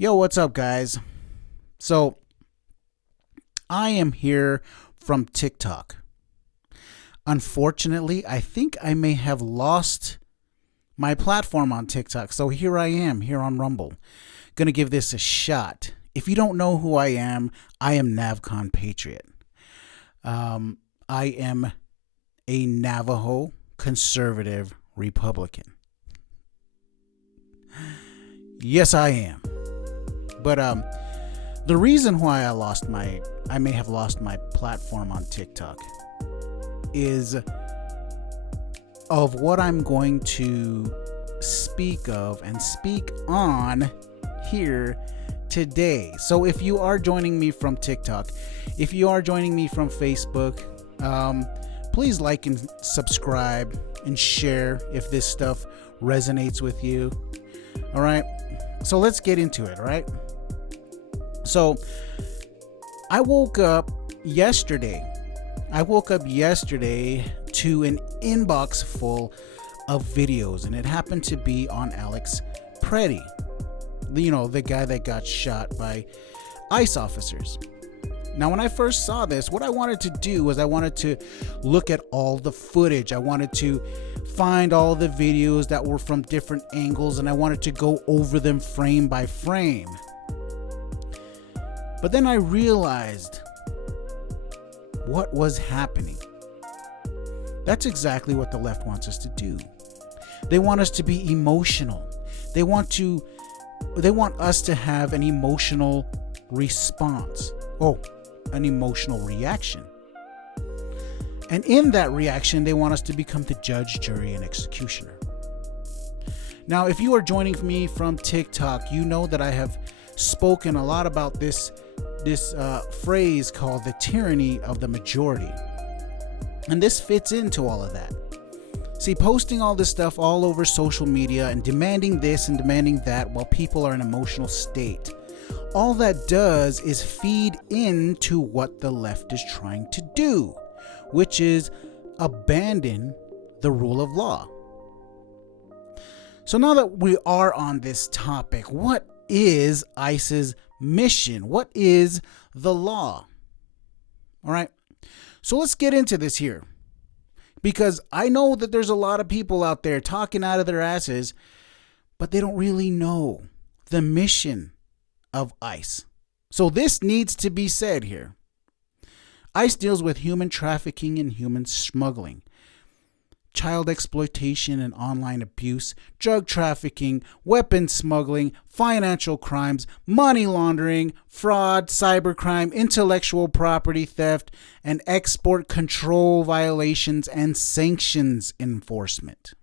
Yo, what's up, guys? So, I am here from TikTok. Unfortunately, I think I may have lost my platform on TikTok. So, here I am, here on Rumble. Gonna give this a shot. If you don't know who I am Navcon Patriot. I am a Navajo conservative Republican. Yes, I am. But the reason why I may have lost my platform on TikTok is of what I'm going to speak of and speak on here today. So if you are joining me from TikTok, if you are joining me from Facebook, please like and subscribe and share if this stuff resonates with you. All right. So let's get into it. All right. So I woke up yesterday to an inbox full of videos, and it happened to be on Alex Pretti, the guy that got shot by ICE officers. Now, when I first saw this, what I wanted to do was I wanted to look at all the footage. I wanted to find all the videos that were from different angles, and I wanted to go over them frame by frame. But then I realized what was happening. That's exactly what the left wants us to do. They want us to be emotional. They want us to have an emotional response. An emotional reaction. And in that reaction, they want us to become the judge, jury, and executioner. Now, if you are joining me from TikTok, you know that I have spoken a lot about this phrase called the tyranny of the majority. And this fits into all of that. See, posting all this stuff all over social media and demanding this and demanding that while people are in an emotional state, all that does is feed into what the left is trying to do, which is abandon the rule of law. So now that we are on this topic, what is ICE's mission? What is the law? All right. So let's get into this here, because I know that there's a lot of people out there talking out of their asses, but they don't really know the mission of ICE. So this needs to be said here. ICE deals with human trafficking and human smuggling, child exploitation and online abuse, drug trafficking, weapons smuggling, financial crimes, money laundering, fraud, cybercrime, intellectual property theft, and export control violations and sanctions enforcement.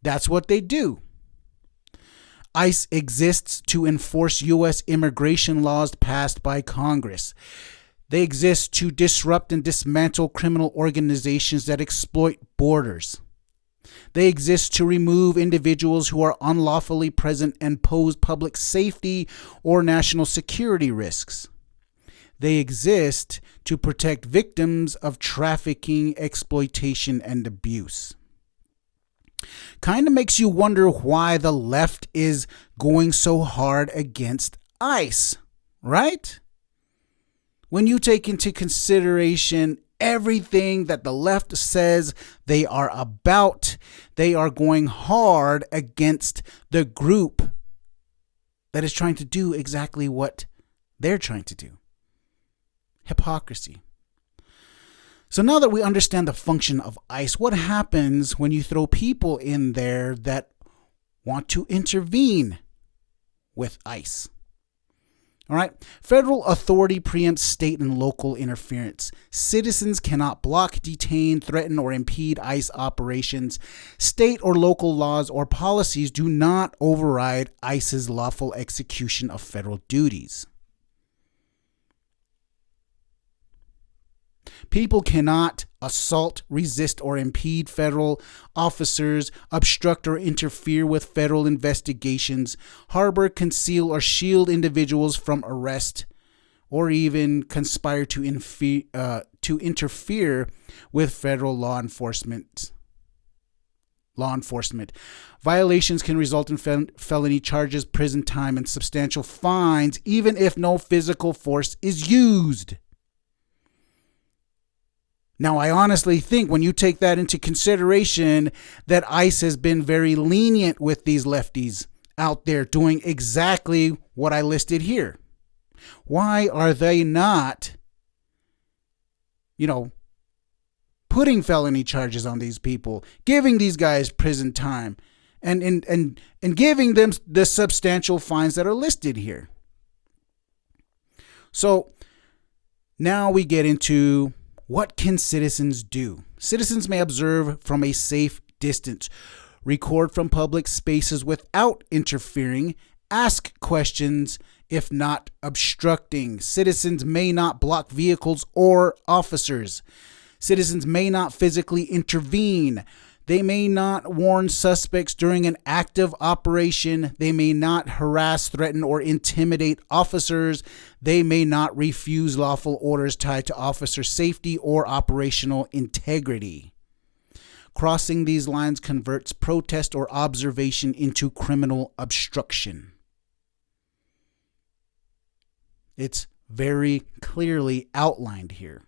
That's what they do. ICE exists to enforce U.S. immigration laws passed by Congress. They exist to disrupt and dismantle criminal organizations that exploit borders. They exist to remove individuals who are unlawfully present and pose public safety or national security risks. They exist to protect victims of trafficking, exploitation, and abuse. Kind of makes you wonder why the left is going so hard against ICE, right? When you take into consideration everything that the left says they are about, they are going hard against the group that is trying to do exactly what they're trying to do. Hypocrisy. So now that we understand the function of ICE, what happens when you throw people in there that want to intervene with ICE? All right. Federal authority preempts state and local interference. Citizens cannot block, detain, threaten, or impede ICE operations. State or local laws or policies do not override ICE's lawful execution of federal duties. People cannot assault, resist, or impede federal officers, obstruct or interfere with federal investigations, harbor, conceal, or shield individuals from arrest, or even conspire to interfere with federal law enforcement. law enforcement. Violations can result in felony charges, prison time, and substantial fines, even if no physical force is used. Now, I honestly think when you take that into consideration, that ICE has been very lenient with these lefties out there doing exactly what I listed here. Why are they not, putting felony charges on these people, giving these guys prison time, and giving them the substantial fines that are listed here? So now we get into, what can citizens do? Citizens may observe from a safe distance, record from public spaces without interfering, ask questions if not obstructing. Citizens may not block vehicles or officers. Citizens may not physically intervene. They may not warn suspects during an active operation. They may not harass, threaten, or intimidate officers. They may not refuse lawful orders tied to officer safety or operational integrity. Crossing these lines converts protest or observation into criminal obstruction. It's very clearly outlined here.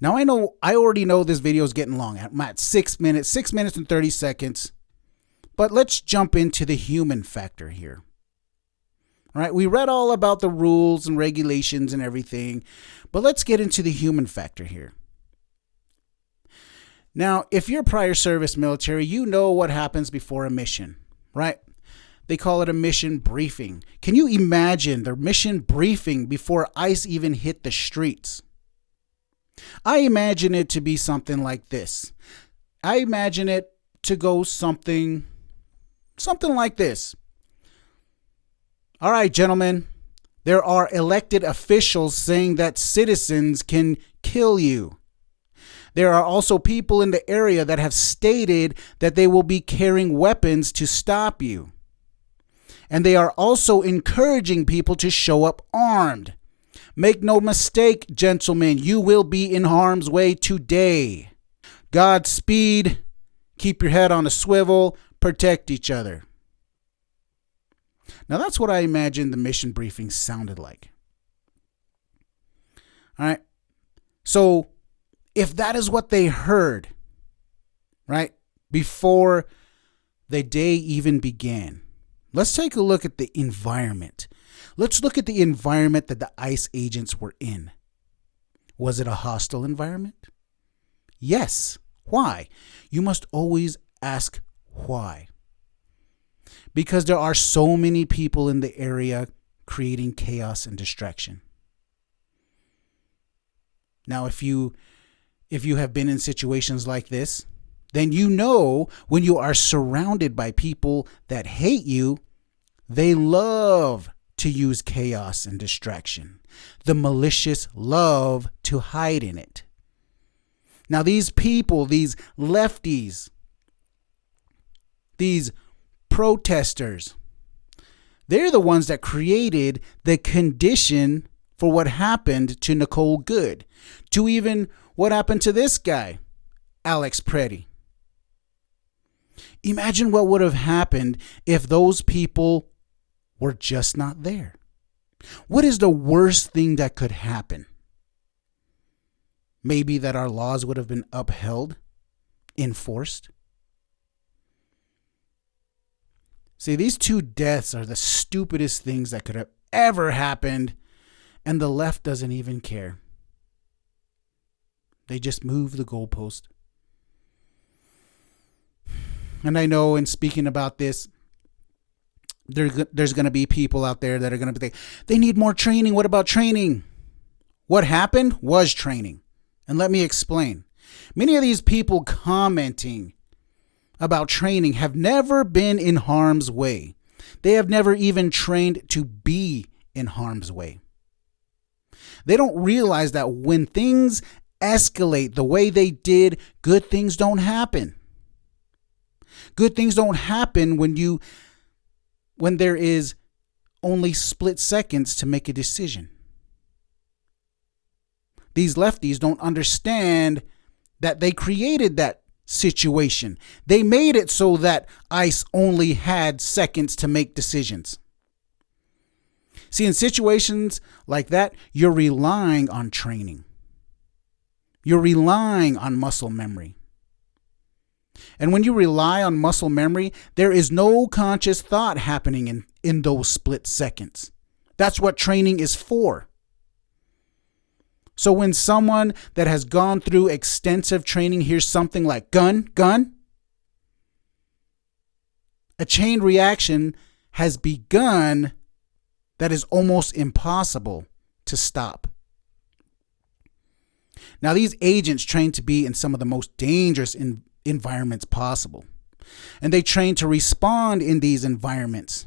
Now I already know this video is getting long. I'm at 6 minutes and 30 seconds. But let's jump into the human factor here. All right, we read all about the rules and regulations and everything, but let's get into the human factor here. Now, if you're prior service military, you know what happens before a mission, right? They call it a mission briefing. Can you imagine the mission briefing before ICE even hit the streets? I imagine it to be something like this. I imagine it to go something like this. All right, gentlemen, there are elected officials saying that citizens can kill you. There are also people in the area that have stated that they will be carrying weapons to stop you. And they are also encouraging people to show up armed. Make no mistake, gentlemen, you will be in harm's way today. Godspeed. Keep your head on a swivel. Protect each other. Now, that's what I imagine the mission briefing sounded like. All right. So, if that is what they heard, right, before the day even began, let's take a look at the environment. Let's look at the environment that the ICE agents were in. Was it a hostile environment? Yes. Why? You must always ask why. Because there are so many people in the area creating chaos and distraction. Now, if you have been in situations like this, then you know when you are surrounded by people that hate you, they love to use chaos and distraction. The malicious love to hide in it. Now, these people, these lefties, these protesters, they're the ones that created the condition for what happened to Nicole Good, to even what happened to this guy, Alex Pretti. Imagine what would have happened if those people were just not there. What is the worst thing that could happen? Maybe that our laws would have been upheld, enforced. See, these two deaths are the stupidest things that could have ever happened, and the left doesn't even care. They just move the goalpost. And I know in speaking about this, there's going to be people out there that are going to be, they need more training. What about training? What happened was training. And let me explain. Many of these people commenting about training have never been in harm's way. They have never even trained to be in harm's way. They don't realize that when things escalate the way they did, good things don't happen. Good things don't happen when there is only split seconds to make a decision. These lefties don't understand that they created that situation. They made it so that ICE only had seconds to make decisions. See, in situations like that, you're relying on training. You're relying on muscle memory. And when you rely on muscle memory, there is no conscious thought happening in those split seconds. That's what training is for. So when someone that has gone through extensive training hears something like gun, a chain reaction has begun that is almost impossible to stop. Now, these agents train to be in some of the most dangerous environments possible, and they train to respond in these environments.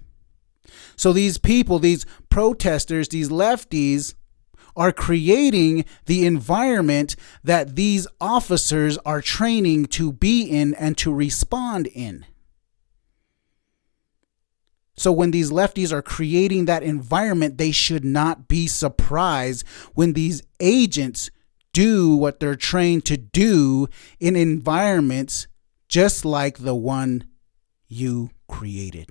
So these people, these protesters, these lefties, are creating the environment that these officers are training to be in and to respond in. So when these lefties are creating that environment, they should not be surprised when these agents do what they're trained to do in environments just like the one you created.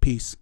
Peace.